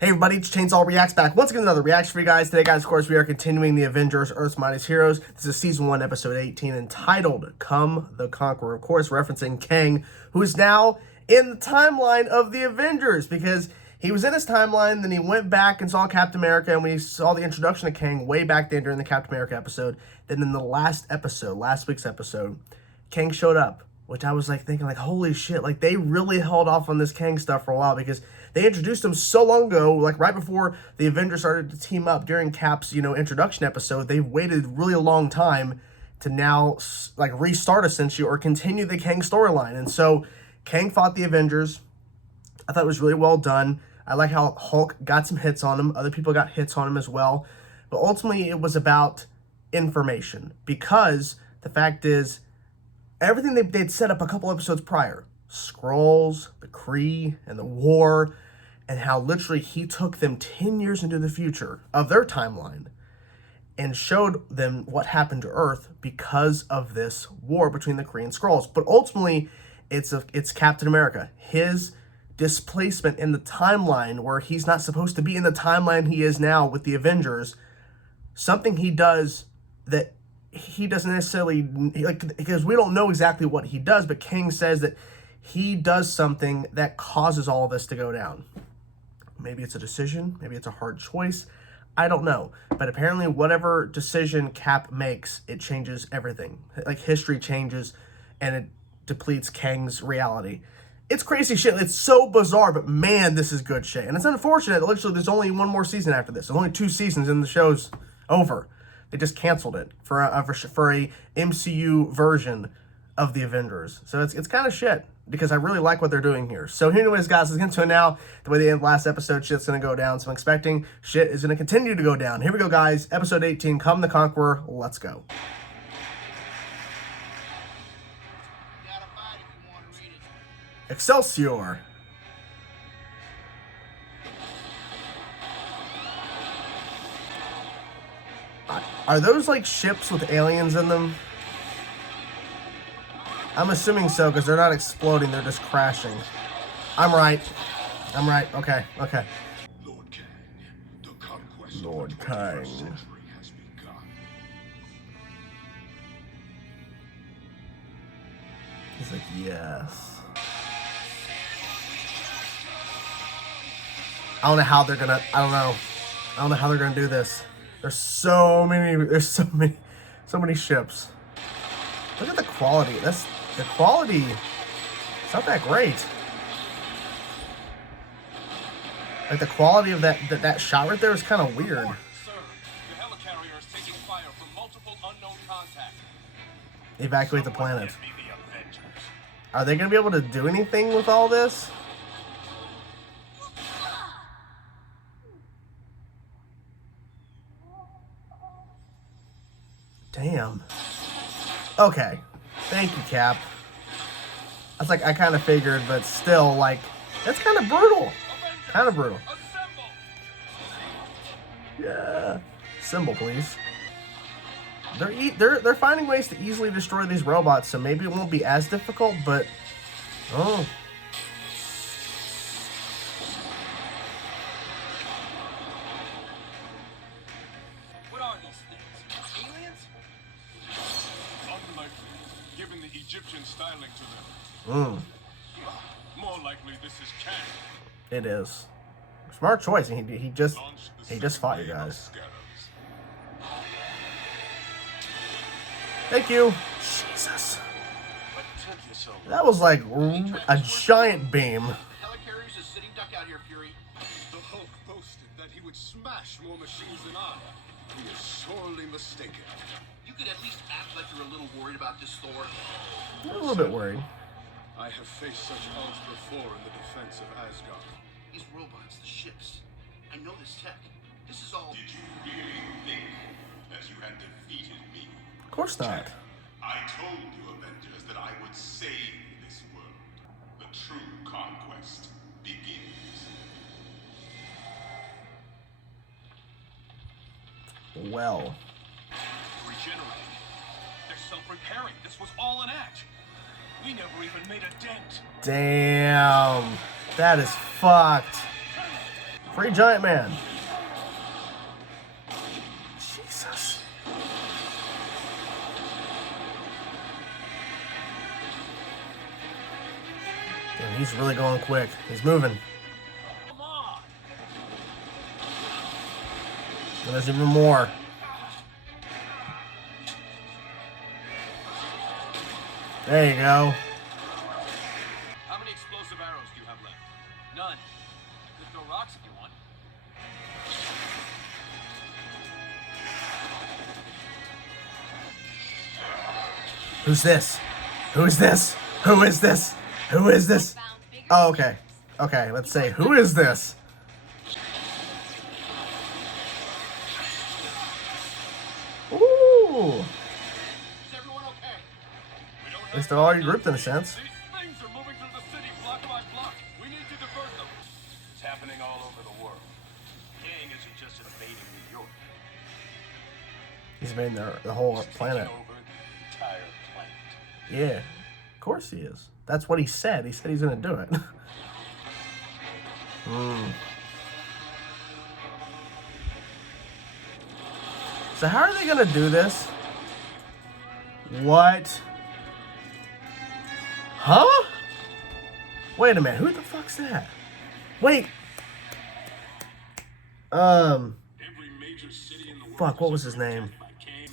Hey everybody, it's Chainsaw Reacts back once again, another reaction for you guys. Today, guys, of course, we are continuing the Avengers, Earth's Mightiest Heroes. This is Season 1, Episode 18, entitled Come the Conqueror. Of course, referencing Kang, who is now in the timeline of the Avengers, because he was in his timeline, then he went back and saw Captain America, and we saw the introduction of Kang way back then during the Captain America episode. Then in the last week's episode, Kang showed up, which I was like thinking, like, holy shit, like they really held off on this Kang stuff for a while, because they introduced him so long ago, like right before the Avengers started to team up during Cap's, introduction episode. They've waited really a long time to now, like, restart essentially or continue the Kang storyline. And so Kang fought the Avengers. I thought it was really well done. I like how Hulk got some hits on him. Other people got hits on him as well. But ultimately, it was about information, because the fact is, everything they'd set up a couple episodes prior, Skrulls, the Kree, and the war, and how literally he took them 10 years into the future of their timeline and showed them what happened to Earth because of this war between the Kree and Skrulls. But ultimately, it's Captain America, his displacement in the timeline where he's not supposed to be in the timeline he is now with the Avengers. Something he does that he doesn't necessarily, like, because we don't know exactly what he does, but Kang says that he does something that causes all of this to go down. Maybe it's a decision, maybe it's a hard choice, I don't know. But apparently whatever decision Cap makes, it changes everything. Like, history changes, and it depletes Kang's reality. It's crazy shit. It's so bizarre, but man, this is good shit. And it's unfortunate that literally there's only one more season after this. There's only 2 seasons and the show's over. They just canceled it for a MCU version of the Avengers. So it's kind of shit, because I really like what they're doing here. So anyways, guys, let's get into it now. The way they ended last episode, shit's going to go down. So I'm expecting shit is going to continue to go down. Here we go, guys. Episode 18, Come the Conqueror. Let's go. Excelsior. Are those like ships with aliens in them? I'm assuming so, because they're not exploding, they're just crashing. I'm right. Okay. Lord Kang, the conquest Lord of the 21st Kang. century has begun. He's like, yes. I don't know how they're gonna do this. There's so many ships. Look at the quality. The quality. It's not that great. Like, the quality of that shot right there is kind of weird. Sir, the helicarrier is taking fire from multiple unknown contacts. Evacuate the planet. Are they gonna be able to do anything with all this? Damn. Okay. Thank you, Cap. That's like, I kind of figured, but still, like, that's kind of brutal. Kind of brutal. Yeah. Symbol, please. They're finding ways to easily destroy these robots, so maybe it won't be as difficult, but oh. What are these things? Aliens? Unlikely, given the Egyptian styling to them. More likely this is Kang. It is. Smart choice. He just fought you guys. Thank you. Jesus. That was like a giant beam. Helicarrier's a sitting duck out here, Fury. The Hulk boasted that he would smash more machines than I. He is sorely mistaken. You could at least act like you're a little worried about this, Thor. I'm a little bit worried. I have faced such odds before in the defense of Asgard. These robots, the ships. I know this tech. This is all... Did you really think that you had defeated me? Of course not. I told you, Avengers, that I would save this world. The true conquest begins. Well. Regenerating. They're self-repairing. This was all an act. We never even made a dent. Damn. That is fucked. Free Giant Man. Jesus. Damn, he's really going quick. He's moving. Come on. And there's even more. There you go. How many explosive arrows do you have left? None. You could throw rocks if you want. Who's this? Who is this? Who is this? Who is this? Oh, okay. Okay, let's say, who is this? Ooh. Is everyone okay? At least they're already grouped in a sense. These things are moving through the city block by block. We need to divert them. It's happening all over the world. King isn't just invading New York. He's made the whole He's planet. taking over the entire planet. Yeah, of course he is. That's what he said. He said he's gonna do it. So how are they gonna do this? What? Huh? Wait a minute. Who the fuck's that? Wait. Every major city in the world Fuck. What is was his name? attacked by Kang.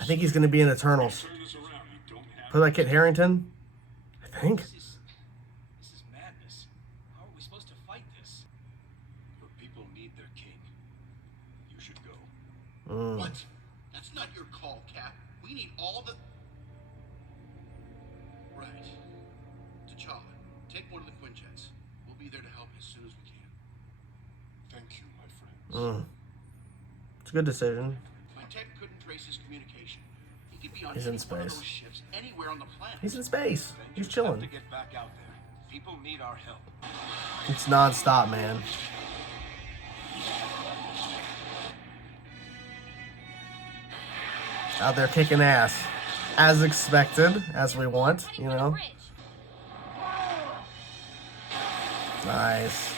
I think he's gonna be in Eternals. Turn this around. You don't have Play like Kit Harington. I think. This is madness. How are we supposed to fight this? Your people need their king. You should go. What? That's not your call, Cap. We need all the... Right. T'Challa, take one of the Quinjets. We'll be there to help as soon as we can. Thank you, my friends. It's a good decision. My tech couldn't trace his communication. He could be on He's any in one of space. those ships anywhere on the planet. He's in space. He's Avengers have chilling. to get back out there. People need our help. It's non-stop, man. Out there kicking ass. As expected, as we want, you know. Nice.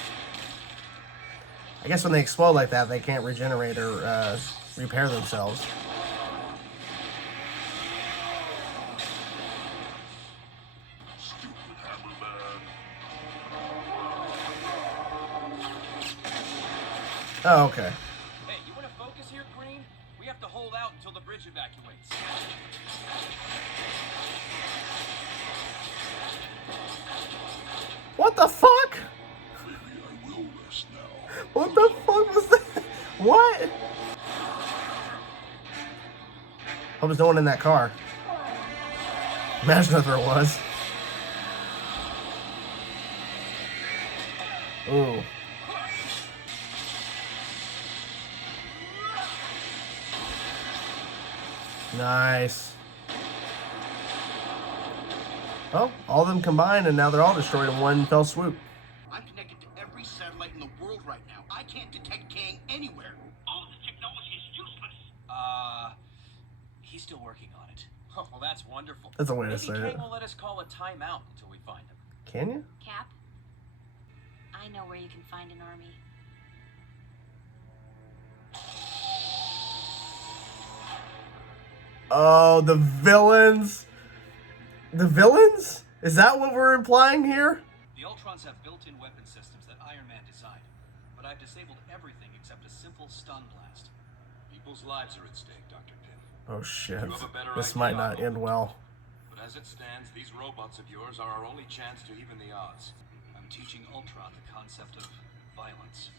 I guess when they explode like that, they can't regenerate or repair themselves. Stupid Hammerman. Oh, okay. Hey, you want to focus here, Green? We have to hold out until the bridge evacuates. What the fuck? Maybe I will rest now. What the fuck was that? What? Hope there's no one in that car. Imagine if there was. Ooh. Nice. Well, all of them combined, and now they're all destroyed in one fell swoop. I'm connected to every satellite in the world right now. I can't detect Kang anywhere. All the technology is useless. He's still working on it. Oh, well, that's wonderful. That's a way to Maybe say King it. will let us call a timeout until we find him. Can you? Cap, I know where you can find an army. Oh, the villains. The villains? Is that what we're implying here? The Ultrons have built-in weapon systems that Iron Man designed, but I've disabled everything except a simple stun blast. People's lives are at stake, Dr. Pym. Oh shit. You have a better This idea, might not Otto. end well. But as it stands, these robots of yours are our only chance to even the odds. I'm teaching Ultron the concept of violence.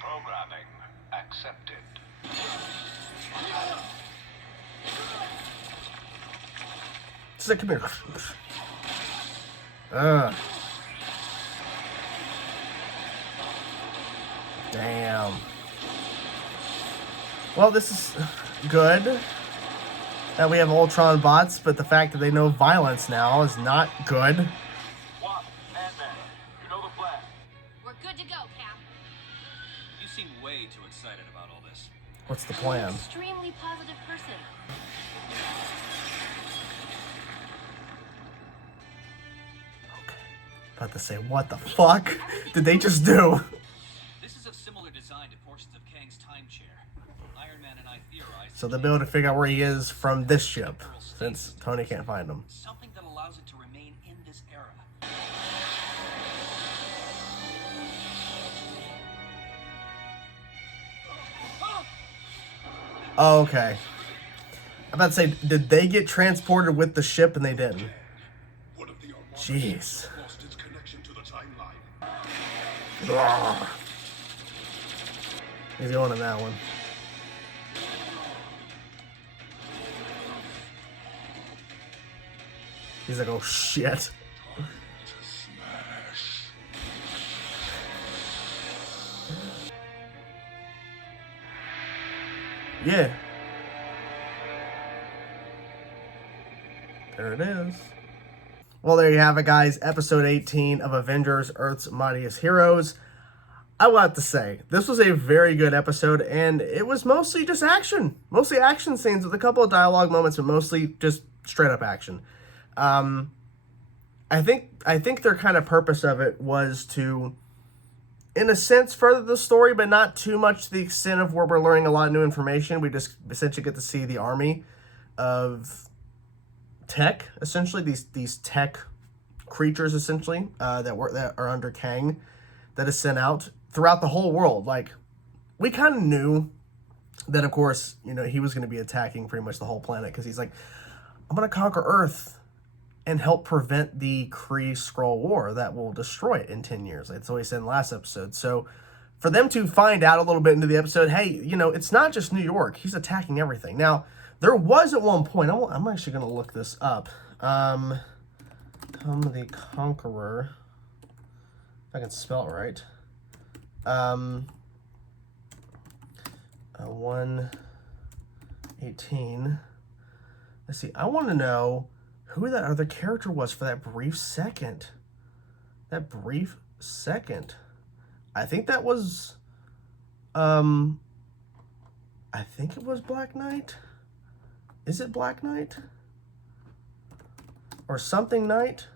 Programming accepted. Sit, come here. Damn. Well, this is good that we have Ultron bots, but the fact that they know violence now is not good. What? Ant-Man, you know the plan. We're good to go, Cap. You seem way too excited about all this. What's the plan? Extremely positive person. About to say, what the fuck did they just do? This is of similar design to portions of Kang's time chair. Iron Man and I theorized. So they'll be able to figure out where he is from this ship, since Tony can't find him. Something that allows it to remain in this era. Oh, okay. I'm about to say, did they get transported with the ship and they didn't? One of the Armada Jeez. ships lost its connection to the timeline. Ugh. He's going in that one. He's like, oh shit. To smash. Yeah. There it is. Well, there you have it, guys. Episode 18 of Avengers, Earth's Mightiest Heroes. I will have to say, this was a very good episode, and it was mostly just action. Mostly action scenes with a couple of dialogue moments, but mostly just straight up action. I think their kind of purpose of it was to, in a sense, further the story, but not too much to the extent of where we're learning a lot of new information. We just essentially get to see the army of tech, essentially these tech creatures, essentially that are under Kang, that is sent out throughout the whole world. Like, we kind of knew that, of course, you know, he was going to be attacking pretty much the whole planet, because he's like, I'm going to conquer Earth and help prevent the Kree-Skrull War that will destroy it in 10 years. That's what he said in the last episode. So for them to find out a little bit into the episode, hey, you know, it's not just New York. He's attacking everything. Now, there was at one point, I'm actually going to look this up. Come the Conqueror, if I can spell it right. 1:18. Let's see. I want to know who that other character was for that brief second. That brief second. I think that was, I think it was Black Knight. Is it Black Knight? Or something Knight?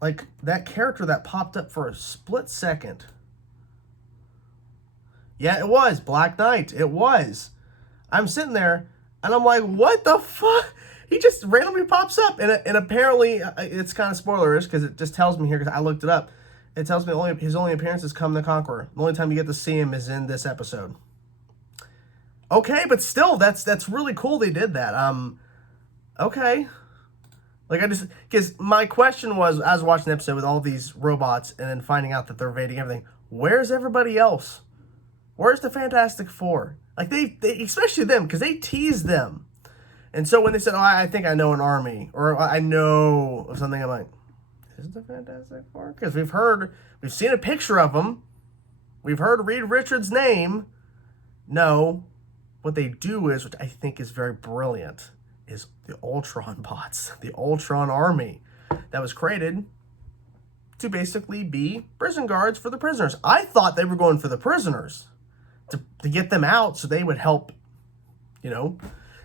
Like, that character that popped up for a split second. Yeah, it was Black Knight. It was. I'm sitting there, and I'm like, what the fuck? He just randomly pops up, and apparently, it's kind of spoilerish, because it just tells me here, because I looked it up. It tells me his only appearance is Come the Conqueror. The only time you get to see him is in this episode. Okay, but still, that's really cool they did that. Okay. Like, because my question was, I was watching the episode with all these robots, and then finding out that they're evading everything. Where's everybody else? Where's the Fantastic Four? Like, they especially them, because they teased them. And so when they said, oh, I think I know an army, or I know of something, I'm like, is it the Fantastic Four? Because we've seen a picture of them. We've heard Reed Richards' name. No. What they do is, which I think is very brilliant, is the Ultron bots, the Ultron army that was created to basically be prison guards for the prisoners. I thought they were going for the prisoners to get them out so they would help, you know,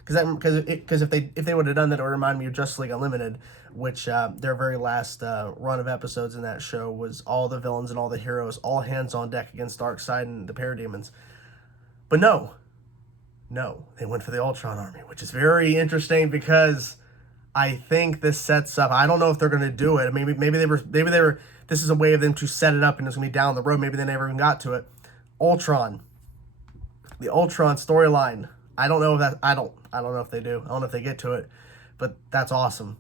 because if they would have done that, it would remind me of Justice League Unlimited, which their very last run of episodes in that show was all the villains and all the heroes, all hands on deck against Darkseid and the Parademons. But no, they went for the Ultron army, which is very interesting, because I think this sets up, I don't know if they're going to do it. Maybe they were, this is a way of them to set it up, and it's going to be down the road. Maybe they never even got to it. Ultron. The Ultron storyline. I don't know if that, I don't know if they do. I don't know if they get to it, but that's awesome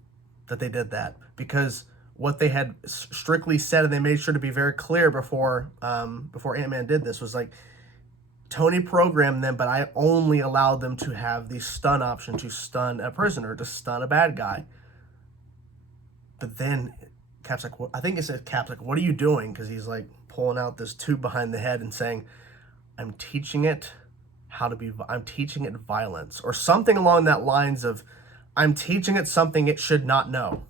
that they did that, because what they had strictly said, and they made sure to be very clear before Ant-Man did this, was like, Tony programmed them, but I only allowed them to have the stun option to stun a prisoner, to stun a bad guy. But then Cap's like, I think it said Cap's like, what are you doing? Because he's like pulling out this tube behind the head and saying, I'm teaching it violence, or something along that lines of, I'm teaching it something it should not know.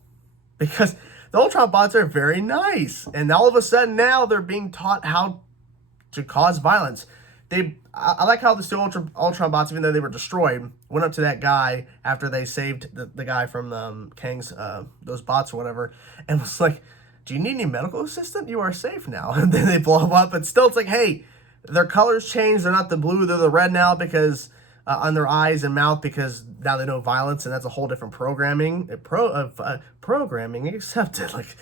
Because the Ultron bots are very nice, and all of a sudden now they're being taught how to cause violence. I like how the two Ultron bots, even though they were destroyed, went up to that guy after they saved the guy from Kang's, those bots or whatever, and was like, do you need any medical assistant? You are safe now. And then they blow up, but still it's like, hey, their colors change. They're not the blue, they're the red now because on their eyes and mouth, because now they know violence, and that's a whole different programming programming accepted. Like,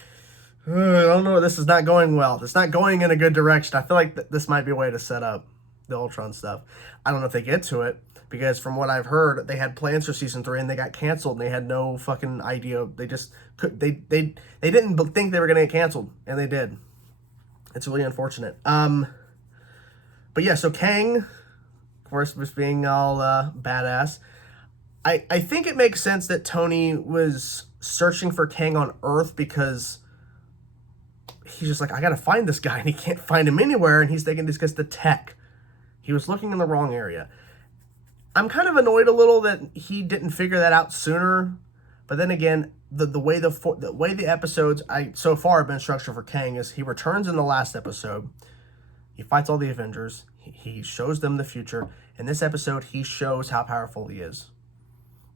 I don't know, this is not going well. It's not going in a good direction. I feel like this might be a way to set up the Ultron stuff. I don't know if they get to it, because from what I've heard, they had plans for season 3 and they got canceled, and they had no fucking idea. They just could, they didn't think they were going to get canceled, and they did. It's really unfortunate. But yeah, so Kang, of course, was being all badass. I think it makes sense that Tony was searching for Kang on Earth, because he's just like, I gotta find this guy, and he can't find him anywhere, and he's thinking this gets the tech. He was looking in the wrong area. I'm kind of annoyed a little that he didn't figure that out sooner, but then again, the way the episodes so far have been structured for Kang is he returns in the last episode, he fights all the Avengers, he shows them the future. In this episode, he shows how powerful he is.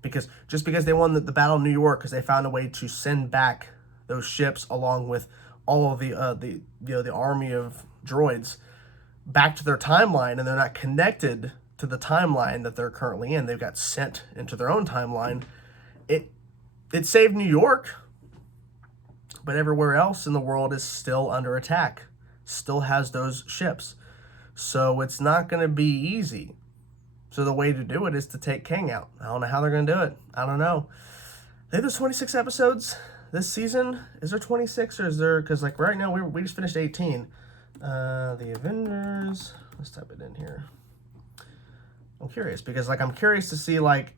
Because they won the Battle of New York, because they found a way to send back those ships along with all of the army of droids back to their timeline, and they're not connected to the timeline that they're currently in. They've got sent into their own timeline. It saved New York, but everywhere else in the world is still under attack, still has those ships. So it's not going to be easy. So the way to do it is to take Kang out. I don't know how they're going to do it. I don't know. I think there's 26 episodes this season. Is there 26, or is there, because like right now we just finished 18. The Avengers, let's type it in here. I'm curious, because like I'm curious to see like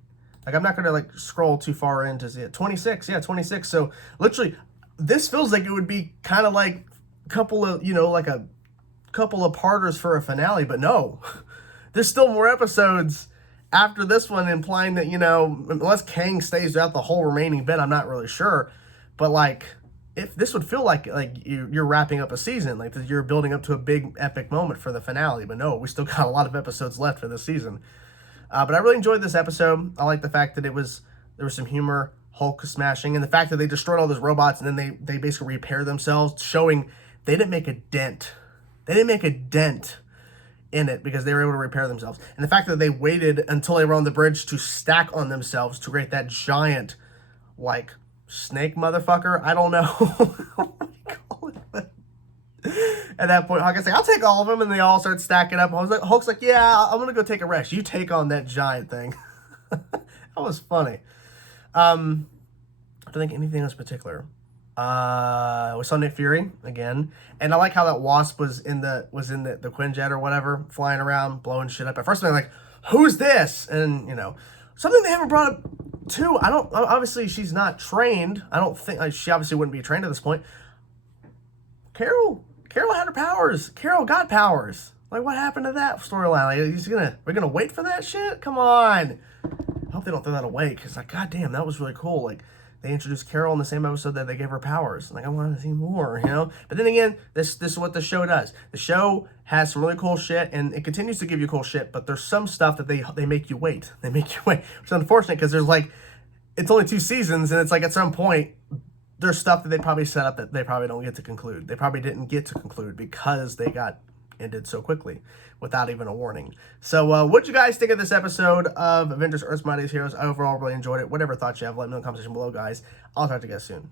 I'm not going to like scroll too far in to see it. 26, yeah, 26. So literally this feels like it would be kind of like a couple of, like a couple of parters for a finale, but no. There's still more episodes after this one, implying that, unless Kang stays out the whole remaining bit, I'm not really sure. But like, if this would feel like you're wrapping up a season, like you're building up to a big epic moment for the finale. But no, we still got a lot of episodes left for this season. But I really enjoyed this episode. I like the fact that there was some humor, Hulk smashing, and the fact that they destroyed all those robots and then they basically repair themselves, showing they didn't make a dent. They didn't make a dent in it because they were able to repair themselves. And the fact that they waited until they were on the bridge to stack on themselves to create that giant, like, snake motherfucker. I don't know what do you call it. At that point, Hulk is like, I'll take all of them, and they all start stacking up. Hulk's like, yeah, I'm gonna go take a rest. You take on that giant thing. That was funny. I don't think anything else particular. We saw Nick Fury again, and I like how that Wasp was in the Quinjet or whatever, flying around, blowing shit up. At first, I'm like, who's this? And something they haven't brought up too. Obviously, she's not trained. I don't think she obviously wouldn't be trained at this point. Carol had her powers. Carol got powers. Like, what happened to that storyline? Like, we're gonna wait for that shit? Come on. I hope they don't throw that away, because like, goddamn, that was really cool. Like, they introduced Carol in the same episode that they gave her powers. Like, I want to see more, But then again, this is what the show does. The show has some really cool shit, and it continues to give you cool shit, but there's some stuff that they make you wait. They make you wait, which is unfortunate, because there's like, it's only 2 seasons, and it's like at some point, there's stuff that they probably set up that they probably don't get to conclude. They probably didn't get to conclude because they got ended so quickly without even a warning. So what'd you guys think of this episode of Avengers Earth's Mightiest Heroes? I overall really enjoyed it. Whatever thoughts you have, let me know in the comment section below, guys. I'll talk to you guys soon.